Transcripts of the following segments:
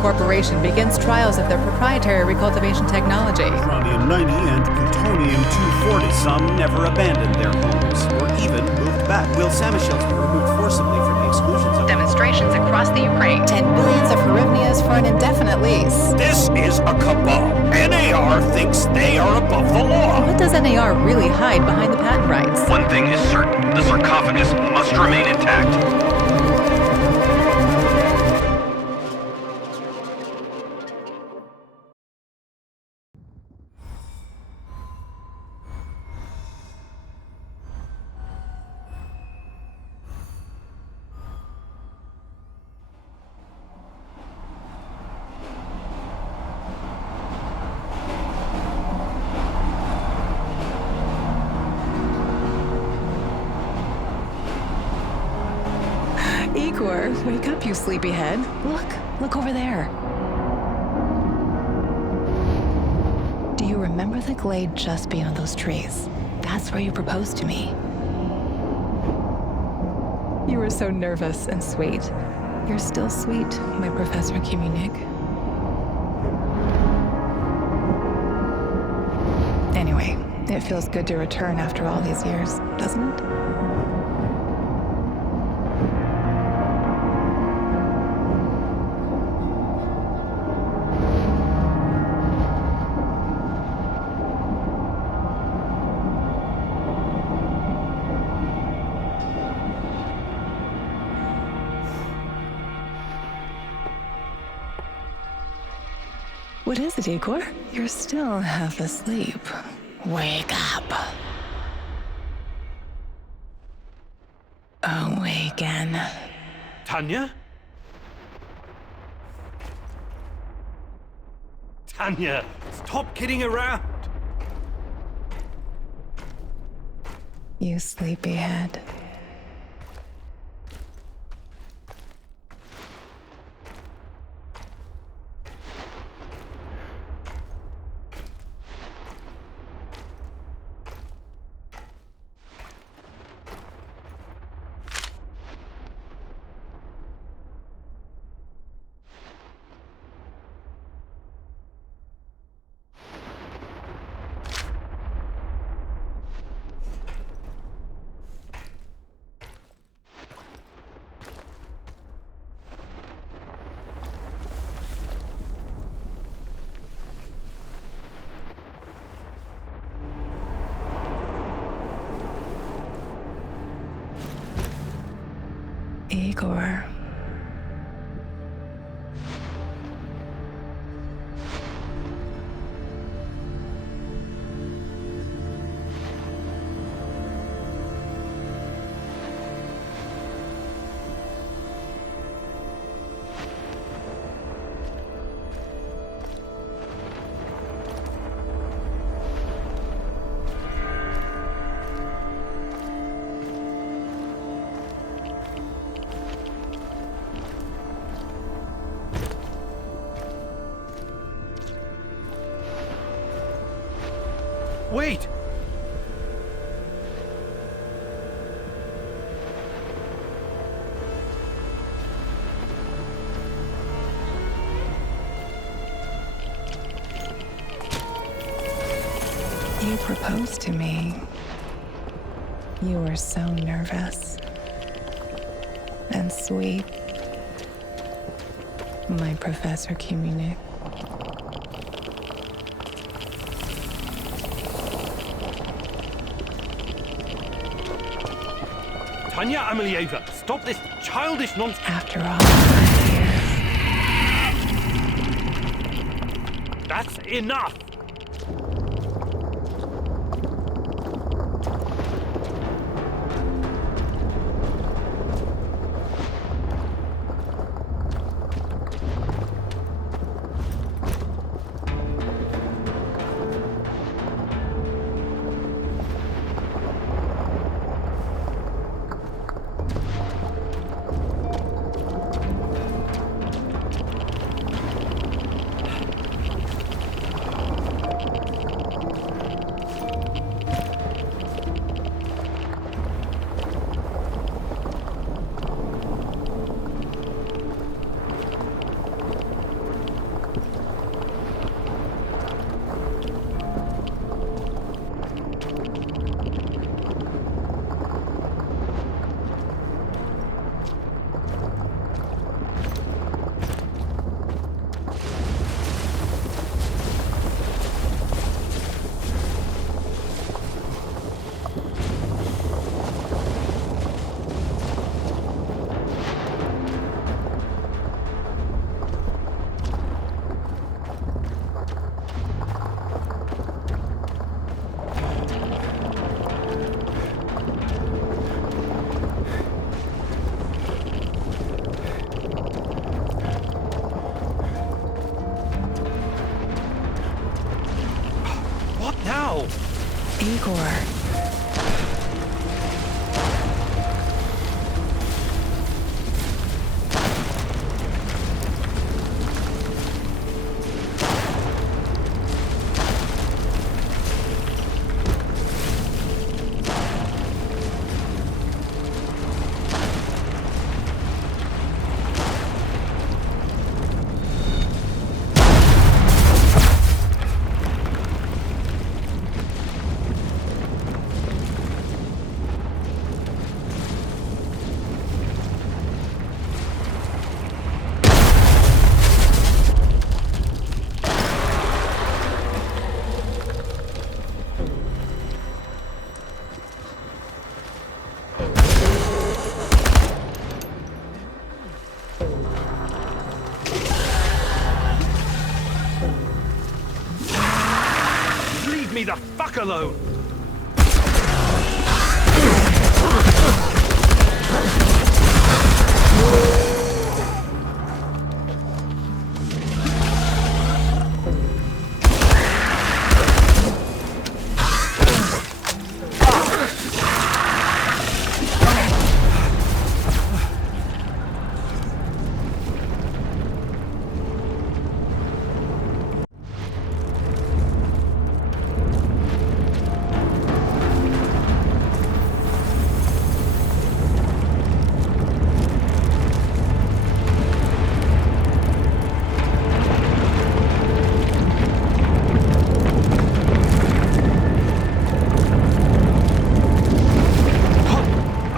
corporation begins trials of their proprietary recultivation technology. Strontium-90 and plutonium-240. Some never abandoned their homes, or even moved back. Will Samishels be removed forcibly from the exclusion zone? Demonstrations across the Ukraine. 10 billions of hryvnias for an indefinite lease. This is a cabal. NAR thinks they are above the law. What does NAR really hide behind the patent rights? One thing is certain, the sarcophagus must remain intact. Igor, wake up, you sleepyhead. Look over there. Do you remember the glade just beyond those trees? That's where you proposed to me. You were so nervous and sweet. You're still sweet, my Professor Kimunik. Anyway, it feels good to return after all these years, doesn't it? What is it, Igor? You're still half asleep. Wake up. Awaken. Tanya? Tanya, stop kidding around. You sleepyhead. Igor. Wait! You proposed to me. You were so nervous and sweet, my Professor Kimunik. Tanya Amelieva, stop this childish nonsense. After all my years. That's enough! hell! Igor. Leave me the fuck alone!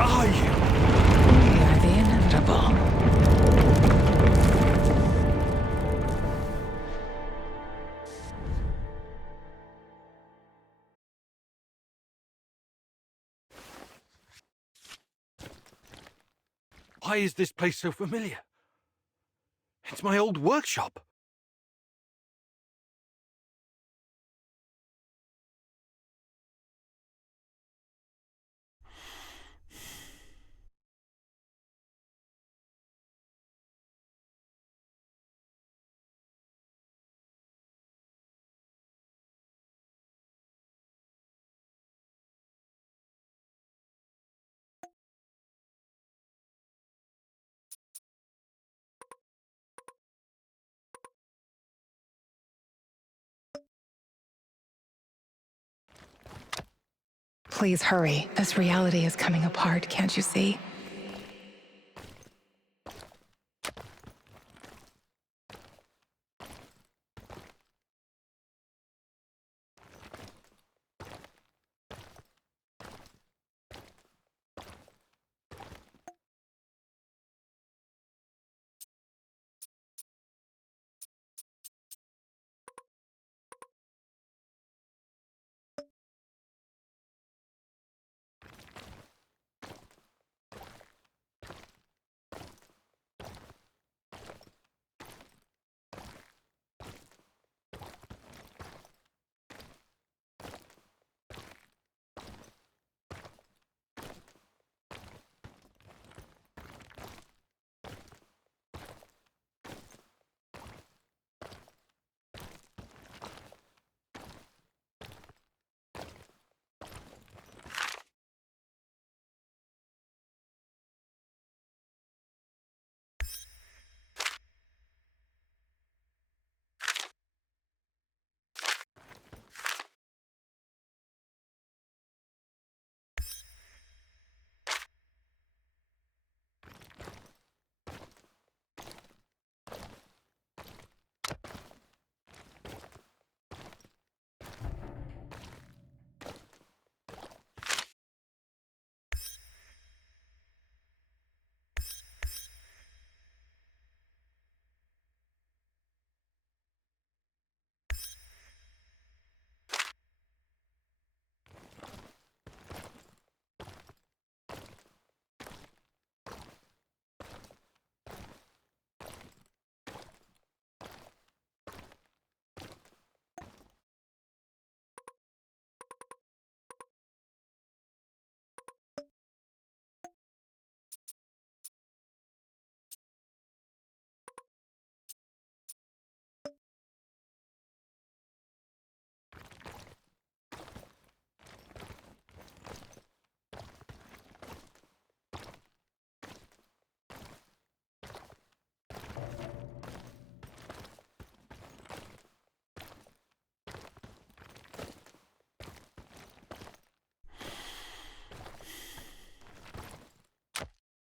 Are you? We are the inevitable. Why is this place so familiar? It's my old workshop. Please hurry. This reality is coming apart, can't you see?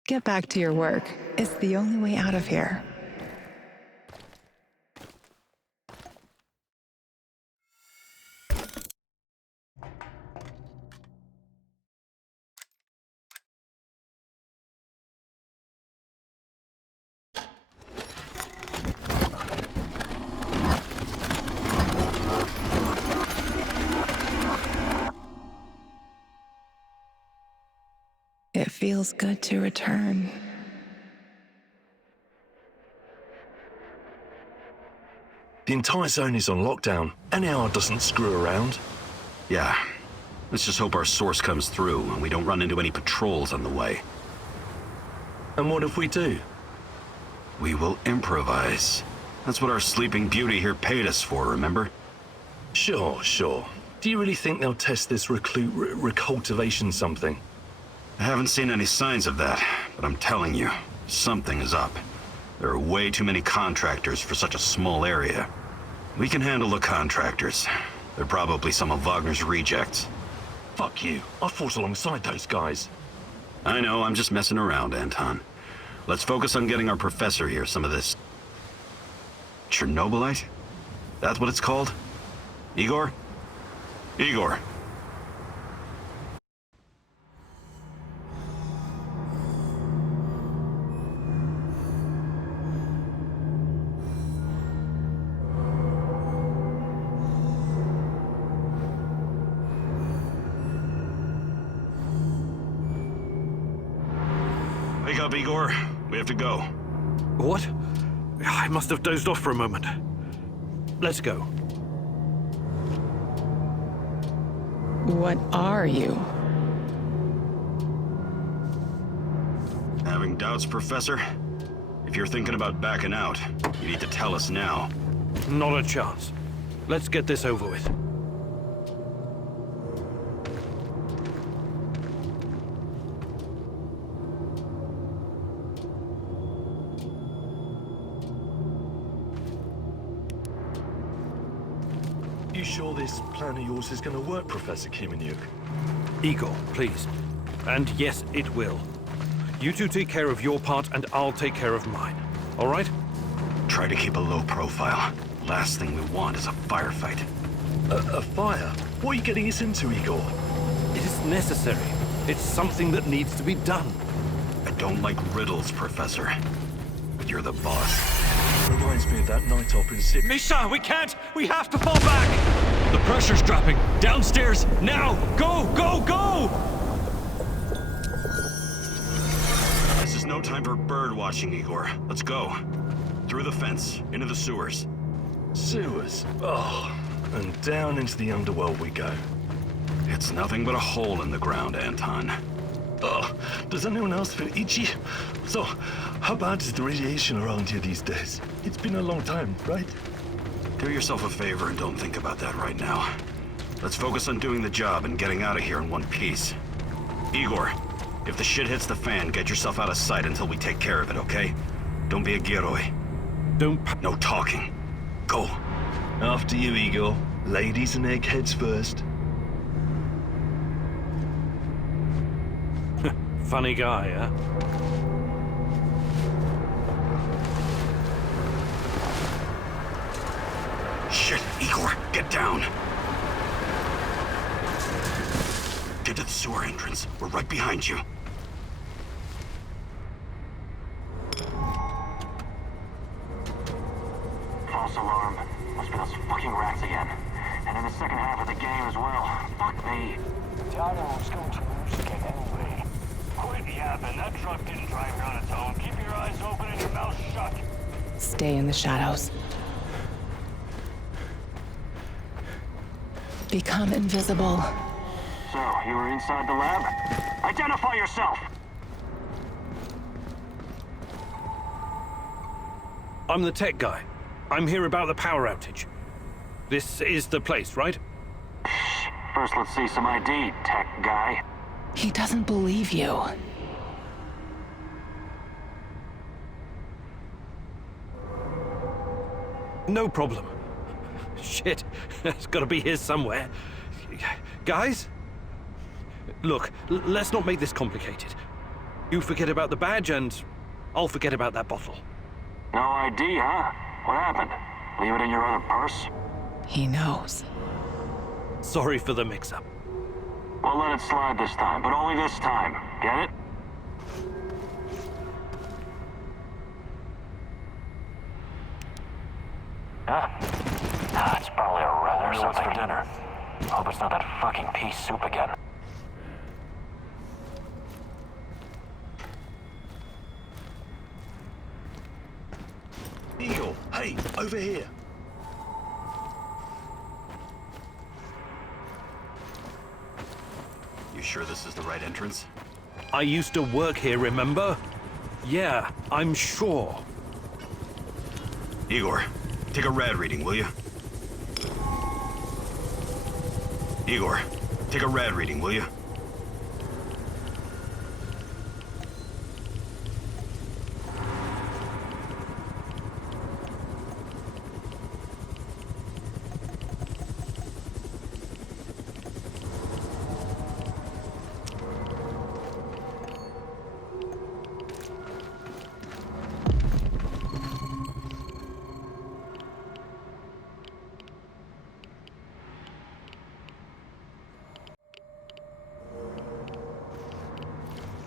Get back to your work. It's the only way out of here. It feels good to return. The entire zone is on lockdown. NAR doesn't screw around. Yeah. Let's just hope our source comes through and we don't run into any patrols on the way. And what if we do? We will improvise. That's what our Sleeping Beauty here paid us for, remember? Sure. Do you really think they'll test this recultivation something? I haven't seen any signs of that, but I'm telling you, something is up. There are way too many contractors for such a small area. We can handle the contractors. They're probably some of Wagner's rejects. Fuck you. I fought alongside those guys. I know, I'm just messing around, Anton. Let's focus on getting our professor here some of this... Chernobylite? That's what it's called? Igor? Igor! Wake up, Igor. We have to go. What? I must have dozed off for a moment. Let's go. What are you? Having doubts, Professor? If you're thinking about backing out, you need to tell us now. Not a chance. Let's get this over with. You sure this plan of yours is gonna work, Professor Kimenyuk? Igor, please. And yes, it will. You two take care of your part, and I'll take care of mine. All right? Try to keep a low profile. Last thing we want is a firefight. A fire? What are you getting us into, Igor? It is necessary. It's something that needs to be done. I don't like riddles, Professor. But you're the boss. Reminds me of that night op in Sydney. Misha, we can't! We have to fall back! The pressure's dropping. Downstairs, now! Go, go, go! This is no time for bird watching, Igor. Let's go. Through the fence, into the sewers. Sewers? Oh, and down into the underworld we go. It's nothing but a hole in the ground, Anton. Oh, does anyone else feel itchy? So, how bad is the radiation around here these days? It's been a long time, right? Do yourself a favor and don't think about that right now. Let's focus on doing the job and getting out of here in one piece. Igor, if the shit hits the fan, get yourself out of sight until we take care of it, okay? Don't be a Geroi. No talking. Go. After you, Igor. Ladies and eggheads first. Funny guy, huh? Shit, Igor, get down. Get to the sewer entrance. We're right behind you. False alarm. Must be those fucking rats again. And in the second half of the game as well. Fuck me. Dino's going to lose again anyway. Quit yapping. That truck didn't drive here on its own. Keep your eyes open and your mouth shut. Stay in the shadows. Become invisible. So, you were inside the lab? Identify yourself! I'm the tech guy. I'm here about the power outage. This is the place, right? First, let's see some ID, tech guy. He doesn't believe you. No problem. Shit, it's gotta be here somewhere. Guys? Look, let's not make this complicated. You forget about the badge and I'll forget about that bottle. No ID, huh? What happened? Leave it in your other purse? He knows. Sorry for the mix-up. We'll let it slide this time, but only this time. Get it? Huh? It's probably a rat or something. What's for dinner? Hope it's not that fucking pea soup again. Eagle, hey, over here. You sure this is the right entrance? I used to work here, remember? Yeah, I'm sure. Igor, take a rad reading, will you? Igor, take a rad reading, will you?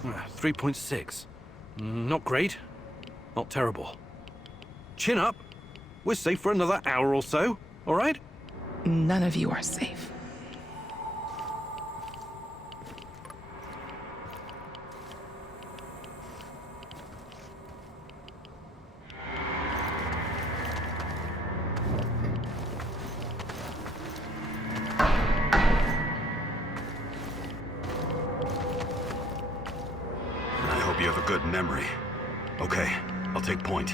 Ah, 3.6. Not great. Not terrible. Chin up. We're safe for another hour or so, all right? None of you are safe. You have a good memory. Okay, I'll take point.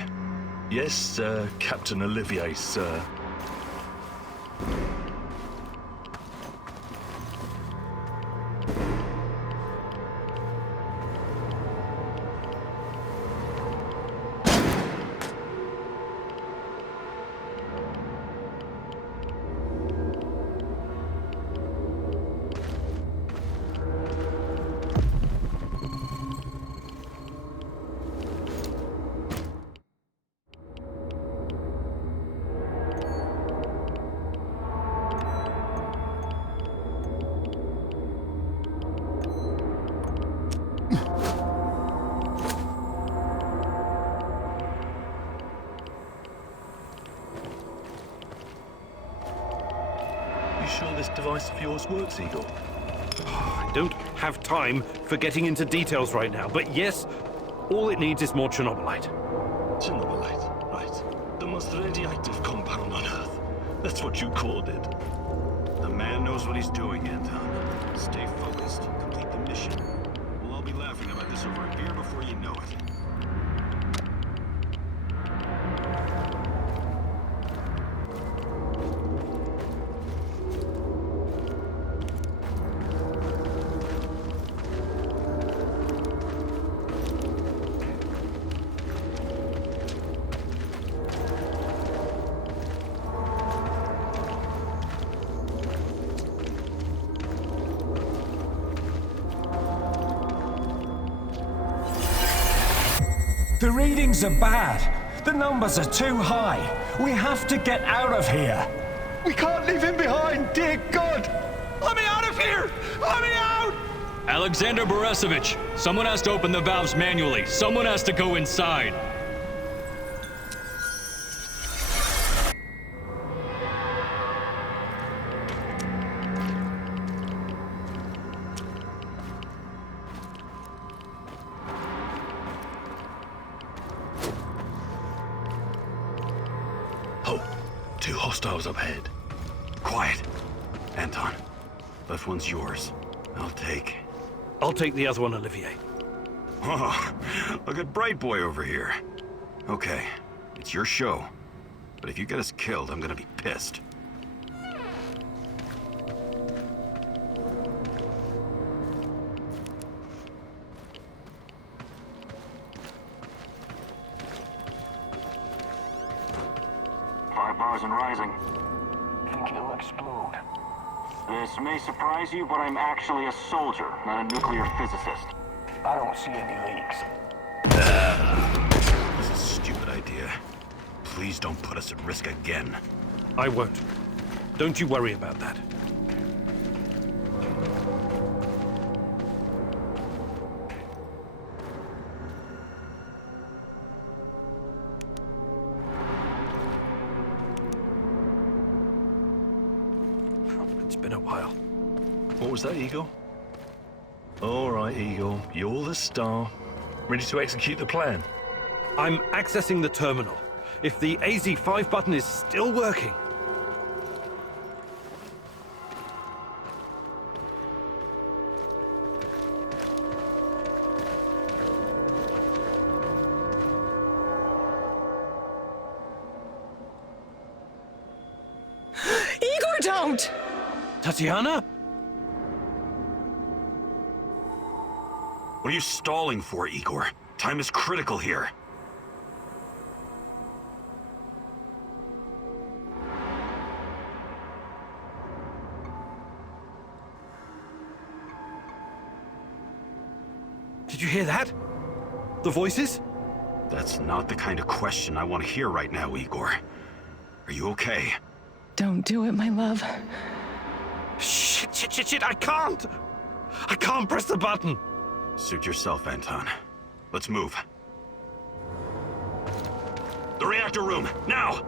Yes, Captain Olivier, sir. You sure this device of yours works, Eagle? I don't have time for getting into details right now, but yes, all it needs is more Chernobylite. Chernobylite, right. The most radioactive compound on Earth. That's what you called it. The man knows what he's doing, Anton. Stay focused. Complete the mission. We'll all be laughing about this over a beer before you know it. The readings are bad. The numbers are too high. We have to get out of here. We can't leave him behind, dear God! Let me out of here! Let me out! Alexander Borisovich, someone has to open the valves manually. Someone has to go inside. Oh, two hostiles up ahead. Quiet. Anton, left one's yours. I'll take the other one, Olivier. Oh, look at Bright Boy over here. Okay, it's your show. But if you get us killed, I'm gonna be pissed. And rising. Think he'll explode. This may surprise you, but I'm actually a soldier, not a nuclear physicist. I don't see any leaks. This is a stupid idea. Please don't put us at risk again. I won't. Don't you worry about that. It's been a while. What was that, Eagle? All right, Eagle. You're the star. Ready to execute the plan? I'm accessing the terminal. If the AZ5 button is still working... Igor, don't! Tatiana? What are you stalling for, Igor? Time is critical here. Did you hear that? The voices? That's not the kind of question I want to hear right now, Igor. Are you okay? Don't do it, my love. Shit, I can't! I can't press the button! Suit yourself, Anton. Let's move. The reactor room, now!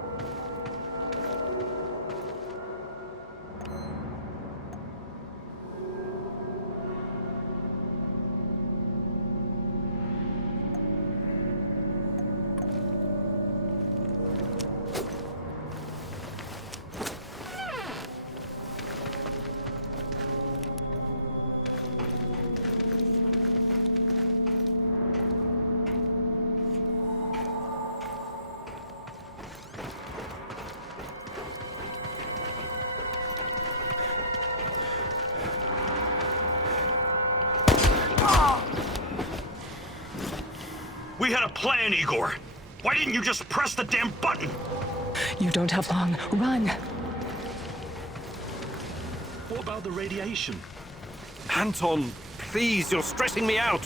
We had a plan, Igor. Why didn't you just press the damn button? You don't have long. Run! What about the radiation? Anton, please, you're stressing me out!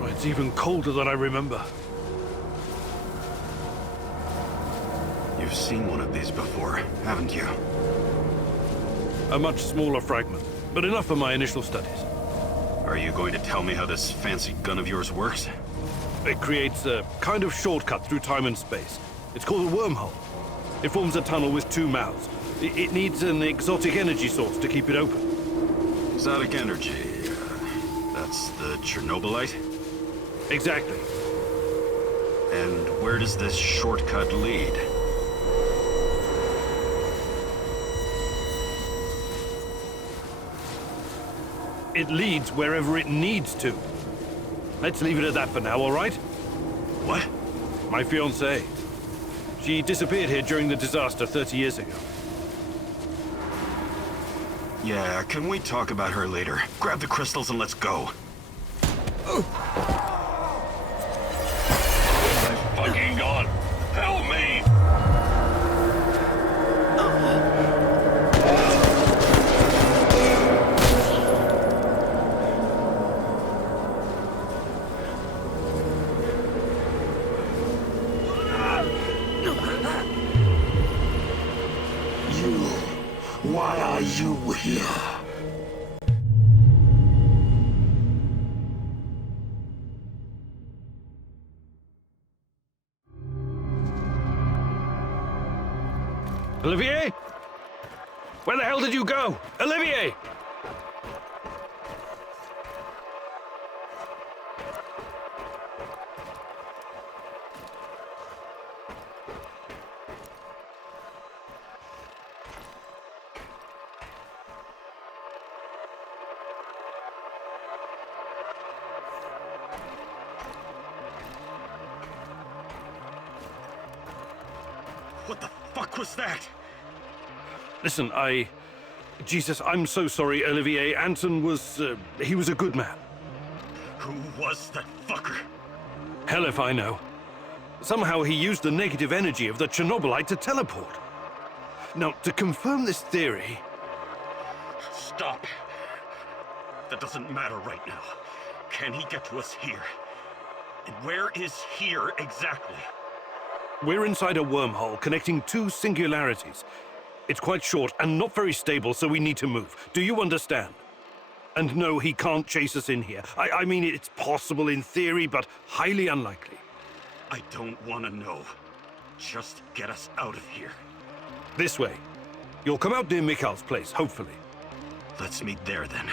Oh, it's even colder than I remember. You've seen one of these before, haven't you? A much smaller fragment, but enough for my initial studies. Are you going to tell me how this fancy gun of yours works? It creates a kind of shortcut through time and space. It's called a wormhole. It forms a tunnel with two mouths. It needs an exotic energy source to keep it open. Exotic energy. That's the Chernobylite? Exactly. And where does this shortcut lead? It leads wherever it needs to. Let's leave it at that for now, all right? What? My fiancée. She disappeared here during the disaster 30 years ago. Yeah, can we talk about her later? Grab the crystals and let's go. My fucking God! Help me! Why are you here? Olivier? Where the hell did you go? Olivier! What the fuck was that? Listen, Jesus, I'm so sorry, Olivier. Anton was, he was a good man. Who was that fucker? Hell if I know. Somehow he used the negative energy of the Chernobylite to teleport. Now, to confirm this theory... Stop. That doesn't matter right now. Can he get to us here? And where is here exactly? We're inside a wormhole connecting two singularities. It's quite short and not very stable, so we need to move. Do you understand? And no, he can't chase us in here. I mean, it's possible in theory, but highly unlikely. I don't want to know. Just get us out of here. This way. You'll come out near Mikhail's place, hopefully. Let's meet there, then.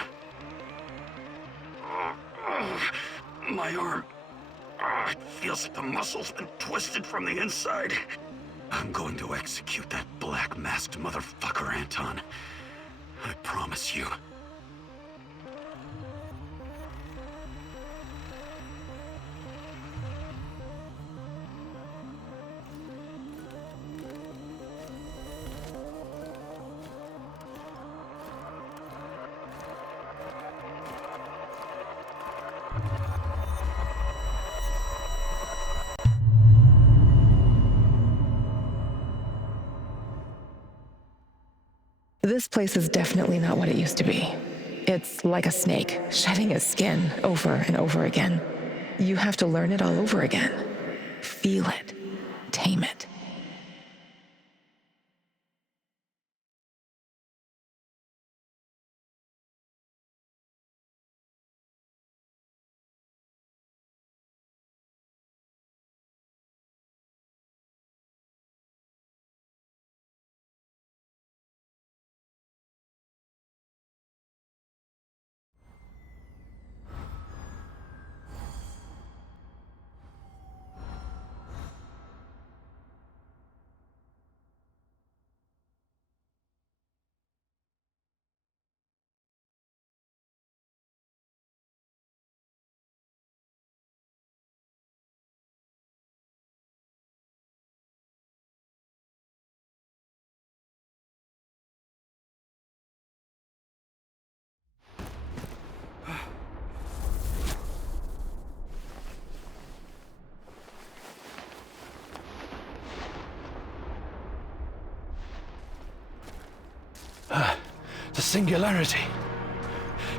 My arm. It feels like the muscle's been twisted from the inside. I'm going to execute that black-masked motherfucker, Anton. I promise you. This place is definitely not what it used to be. It's like a snake, shedding its skin over and over again. You have to learn it all over again. Feel it. Tame it. The singularity.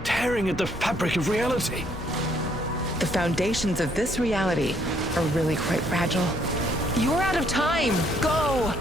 Tearing at the fabric of reality. The foundations of this reality are really quite fragile. You're out of time! Go!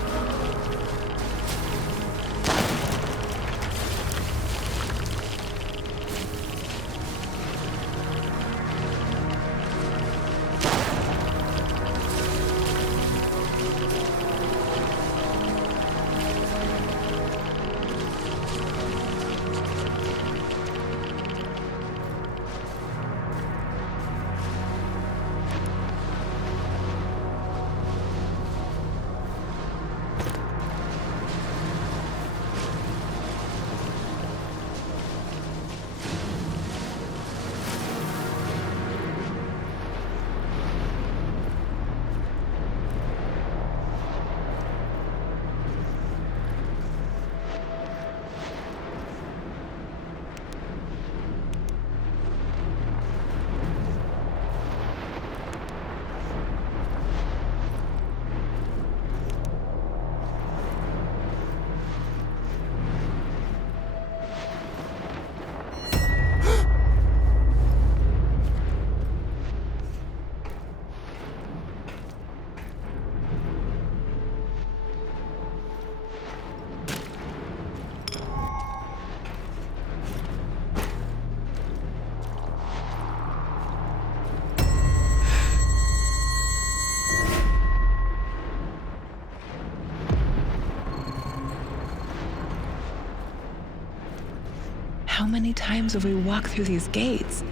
How many times have we walked through these gates?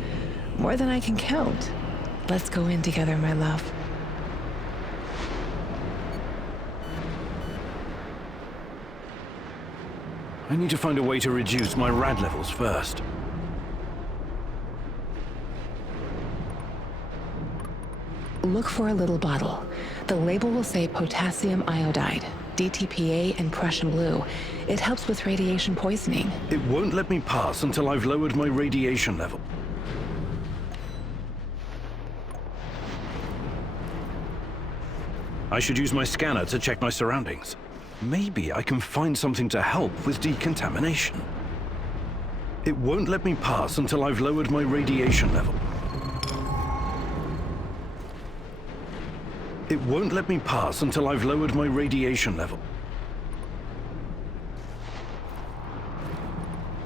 More than I can count. Let's go in together, my love. I need to find a way to reduce my rad levels first. Look for a little bottle. The label will say potassium iodide, DTPA, and Prussian blue. It helps with radiation poisoning. It won't let me pass until I've lowered my radiation level. I should use my scanner to check my surroundings. Maybe I can find something to help with decontamination. It won't let me pass until I've lowered my radiation level. It won't let me pass until I've lowered my radiation level.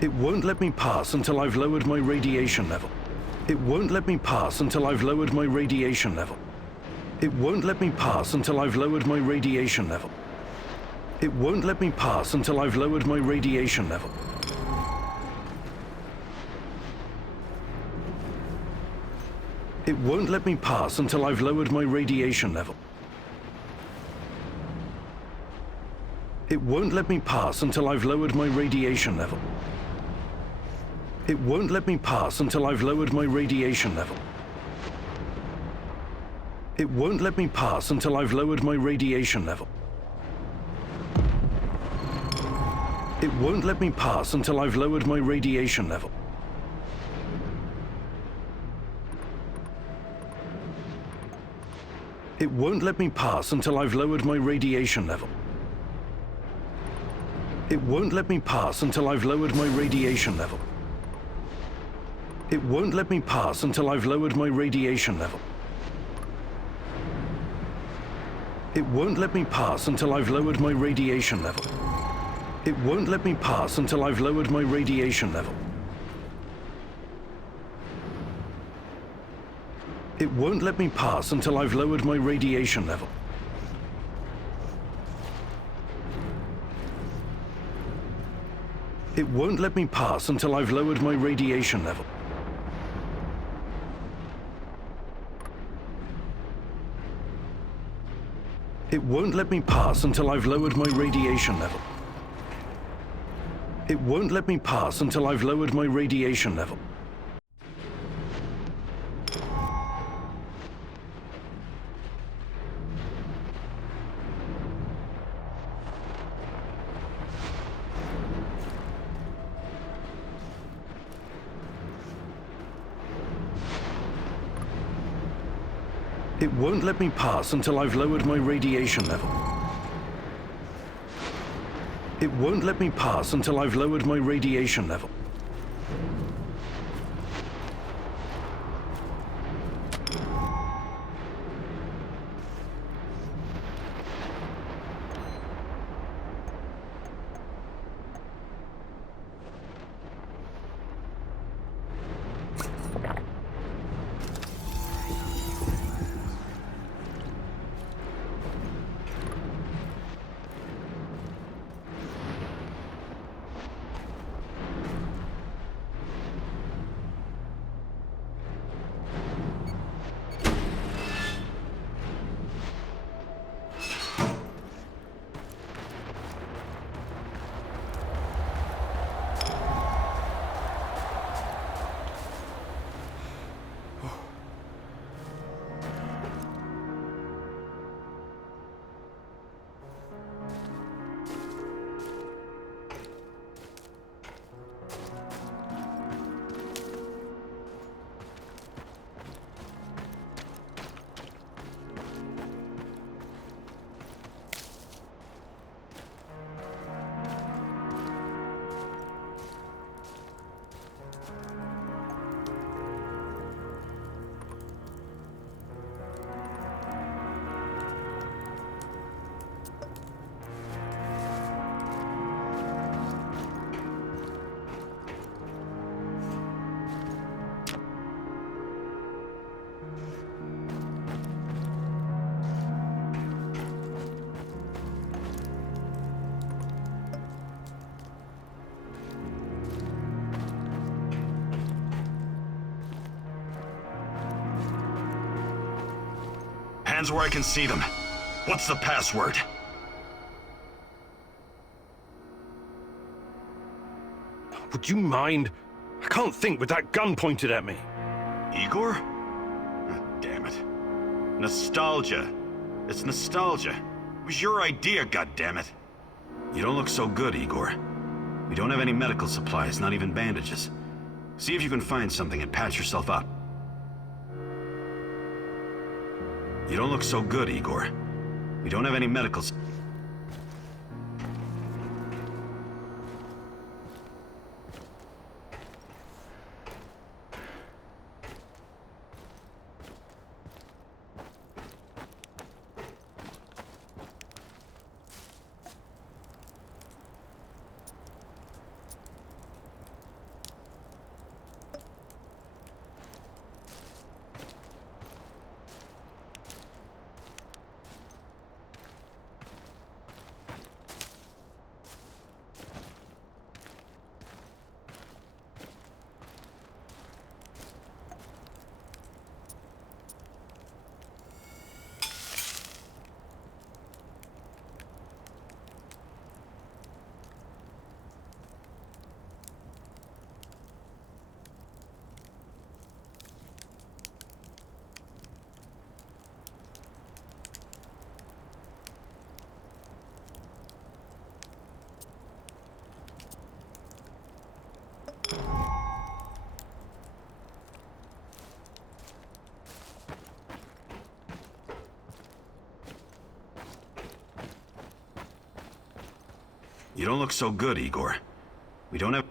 It won't let me pass until I've lowered my radiation level. It won't let me pass until I've lowered my radiation level. It won't let me pass until I've lowered my radiation level. It won't let me pass until I've lowered my radiation level. It won't let me pass until I've lowered my radiation level. It won't let me pass until I've lowered my radiation level. It won't let me pass until I've lowered my radiation level. It won't let me pass until I've lowered my radiation level. It won't let me pass until I've lowered my radiation level. It won't let me pass until I've lowered my radiation level. It won't let me pass until I've lowered my radiation level. It won't let me pass until I've lowered my radiation level. It won't let me pass until I've lowered my radiation level. It won't let me pass until I've lowered my radiation level. It won't let me pass until I've lowered my radiation level. It won't let me pass until I've lowered my radiation level. It won't let me pass until I've lowered my radiation level. It won't let me pass until I've lowered my radiation level. It won't let me pass until I've lowered my radiation level. It won't let me pass until I've lowered my radiation level. Hands where I can see them. What's the password? Would you mind? I can't think with that gun pointed at me. Igor? Oh, damn it. Nostalgia. It's nostalgia. It was your idea, goddammit. You don't look so good, Igor. We don't have any medical supplies, not even bandages. See if you can find something and patch yourself up. You don't look so good, Igor. We don't have any medical... You don't look so good, Igor. We don't have...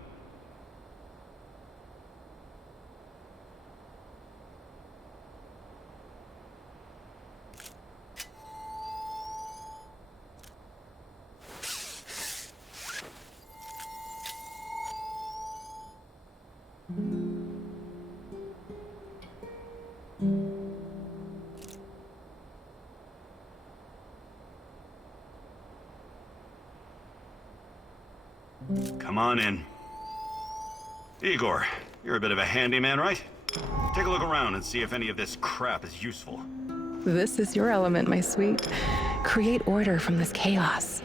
Come on in. Igor, you're a bit of a handyman, right? Take a look around and see if any of this crap is useful. This is your element, my sweet. Create order from this chaos.